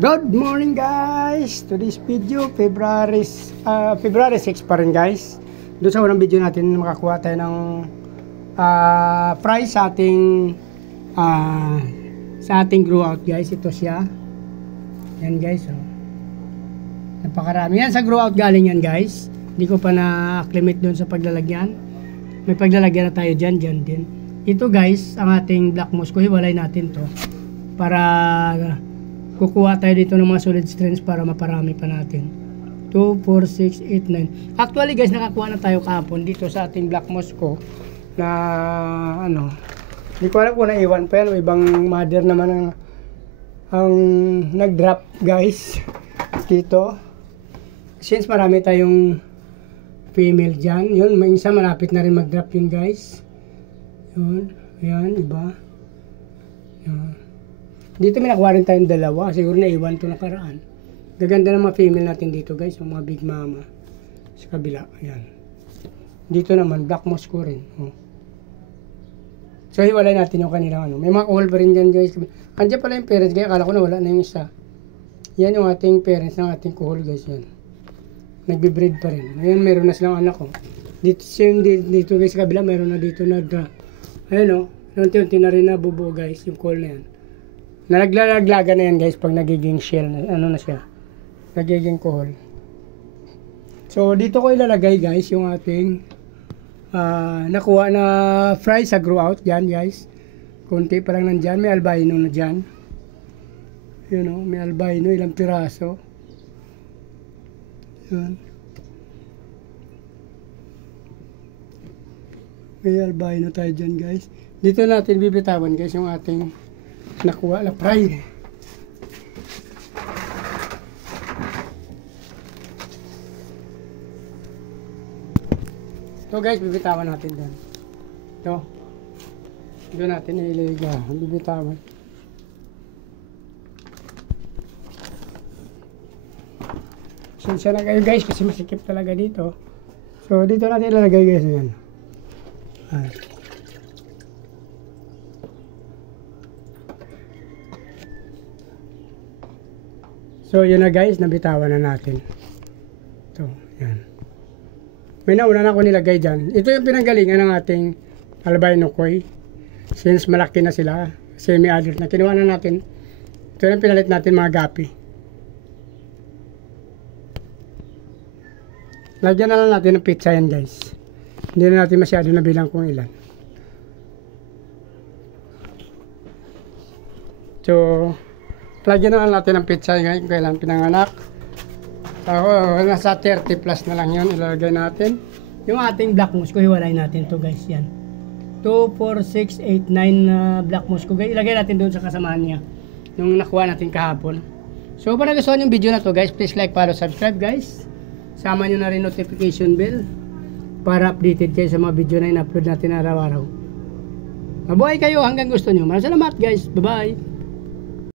Good morning guys! Today's video, February 6 pa rin guys. Doon sa unang video natin makakuha tayo ng price sa ating grow out guys. Ito siya. Yan guys. Oh. Napakarami. Yan sa grow out galing yan guys. Hindi ko pa na-acclimate doon sa paglalagyan. May paglalagyan na tayo dyan din. Ito guys, ang ating black moss ko. Hiwalay natin to para kukuha tayo dito ng mga solid strands para maparami pa natin. 2, 4, 6, 8, 9. Actually guys, nakakuha na tayo kahapon dito sa ating black moss ko na hindi ko alam kung naiwan pa yan o ibang mother naman ang nag-drop guys dito. Since marami tayong female dyan, yun, may isa malapit na rin mag-drop yun guys. Yun, ayan, iba. Yan. Dito may nakuha rin tayong dalawa. Siguro naiwan ito nakaraan. Gaganda ng mga female natin dito guys. Yung mga big mama. Sa kabila. Ayan. Dito naman. Black moss ko rin. Oh. So hiwalay natin yung kanilang ano. May mga call pa rin dyan guys. Andiyan pala yung parents. Kaya akala ko nawala na yung isa. Yan yung ating parents ng ating kuhol guys. Yan. Nagbe-breed pa rin. Ngayon meron na silang anak ko. Dito guys sa kabila. Meron na dito na ayun o. Unti-unti na rin na bubuo guys. Yung call na yan. Nalaglaga na yan guys pag nagiging shell na, ano na siya, nagiging kuhol. So dito ko ilalagay guys yung ating nakuha na fry sa grow out dyan guys. Kunti pa lang nandyan, may albino na dyan. You know, may albino, ilang piraso. Yan. May albino tayo dyan guys. Dito natin bibitawan guys yung ating nakuha na fry. Ito guys, bibitawan natin doon. Ito. Doon natin ililiga. Bibitawan. Sensya na kayo guys kasi masikip talaga dito. So dito natin ilalagay guys. Ayan. So yun na guys, nabitawan na natin. Ito, yan. May nauna na ako nilagay dyan. Ito yung pinanggalingan ng ating albino koi. Since malaki na sila, semi-adult na. Kinuha na natin. Ito yung pinalit natin mga gapi. Lagyan na lang natin ng pizza yan guys. Hindi na natin masyado nabilang kung ilan. So lagyan na lang natin ang pizza guys, kailan pinanganak. Ako, nasa 30 plus na lang yun. Ilalagay natin. Yung ating black moss ko, hiwalay natin to guys. Yan. 2, 4, 6, 8, 9 na black moss ko guys. Ilagay natin doon sa kasamahan niya. Yung nakuha natin kahapon. So, kung nagustuhan yung video na to guys, please like, follow, subscribe guys. Sama nyo na rin notification bell para updated kayo sa mga video na in-upload natin araw-araw. Mabuhay kayo hanggang gusto nyo. Maraming salamat guys. Bye-bye.